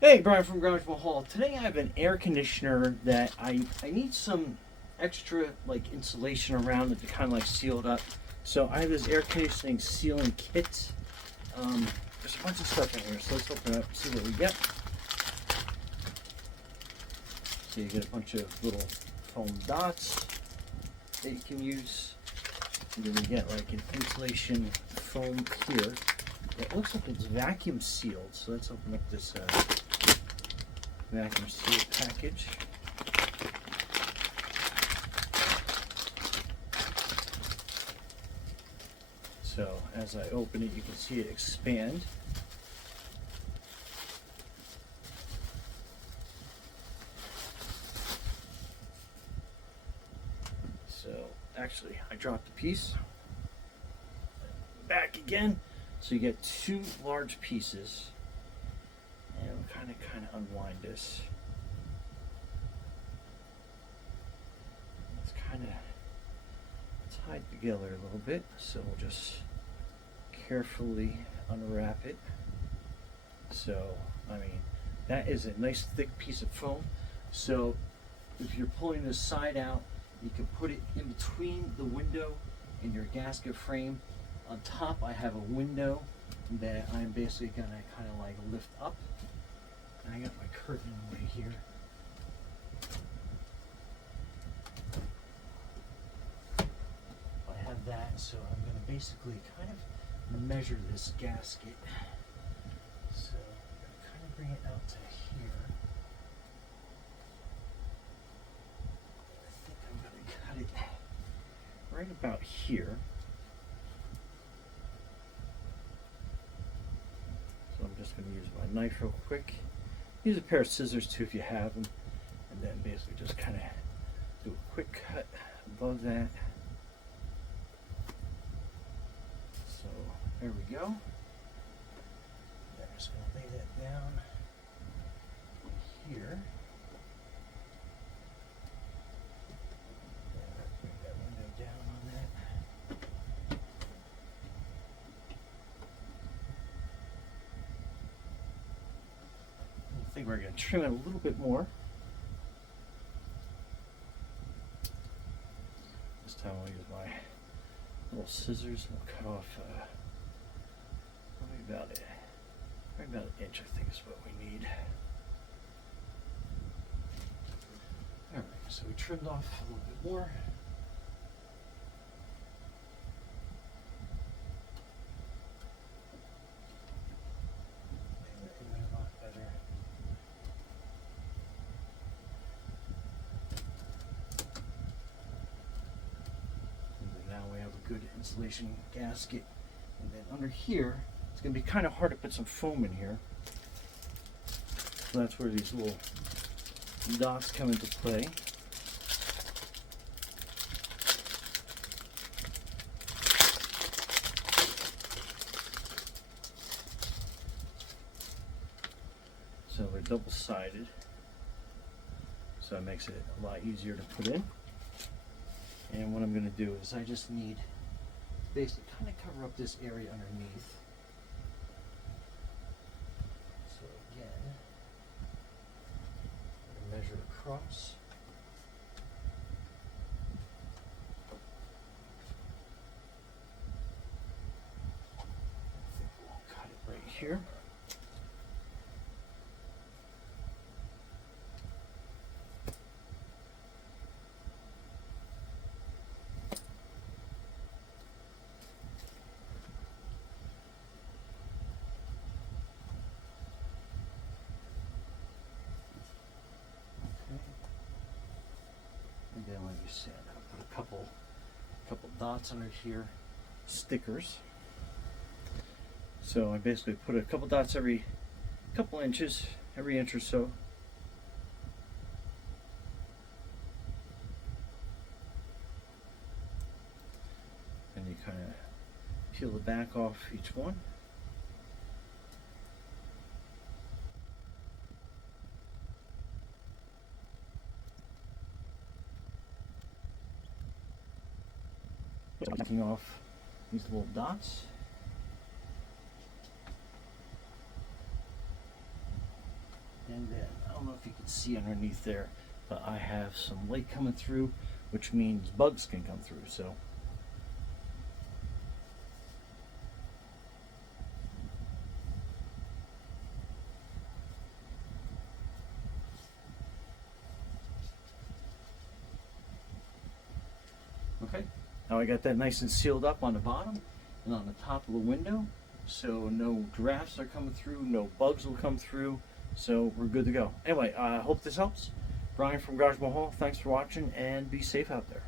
Hey, Brian from Garage Hall. Today I have an air conditioner that I need some extra like insulation around it to kind of like seal it up. So I have this air conditioning sealing kit. There's a bunch of stuff in here, so let's open it up and see what we get. So you get a bunch of little foam dots that you can use. And then we get like an insulation foam clear. It looks like it's vacuum sealed, so let's open up this vacuum sealed package. So as I open it, you can see it expand. So actually, I dropped a piece. Back again. So you get two large pieces. And we'll kind of unwind this. It's kind of tied together a little bit, so we'll just carefully unwrap it. So, I mean, that is a nice thick piece of foam. So if you're pulling this side out, you can put it in between the window and your gasket frame. On top, I have a window that I'm basically gonna kind of like lift up. And I got my curtain away here. I have that, so I'm gonna basically kind of measure this gasket. So I'm gonna kind of bring it out to here. I think I'm gonna cut it right about here. So I'm just going to use my knife real quick. Use a pair of scissors too if you have them. And then basically just kind of do a quick cut above that. So there we go. I'm just going to lay that down here. And bring that window down on that. I think we're going to trim it a little bit more. This time I'll use my little scissors and we'll cut off probably right about an inch, I think is what we need. Alright, so we trimmed off a little bit more. Good insulation gasket, and then under here it's going to be kind of hard to put some foam in here, so that's where these little dots come into play. So they're double-sided, so it makes it a lot easier to put in. And what I'm going to do is I just need basically kind of cover up this area underneath. So again, I'm going to measure across. I think we'll cut it right here. And then like you said, I'll put a couple dots under here, stickers. So I basically put a couple dots every couple inches, every inch or so. And you kind of peel the back off each one. Taking off these little dots. then I don't know if you can see underneath there, but I have some light coming through, which means bugs can come through. So okay, now I got that nice and sealed up on the bottom and on the top of the window, so no drafts are coming through, no bugs will come through, so we're good to go. Anyway, I hope this helps. Brian from Garage Mahal, thanks for watching, and be safe out there.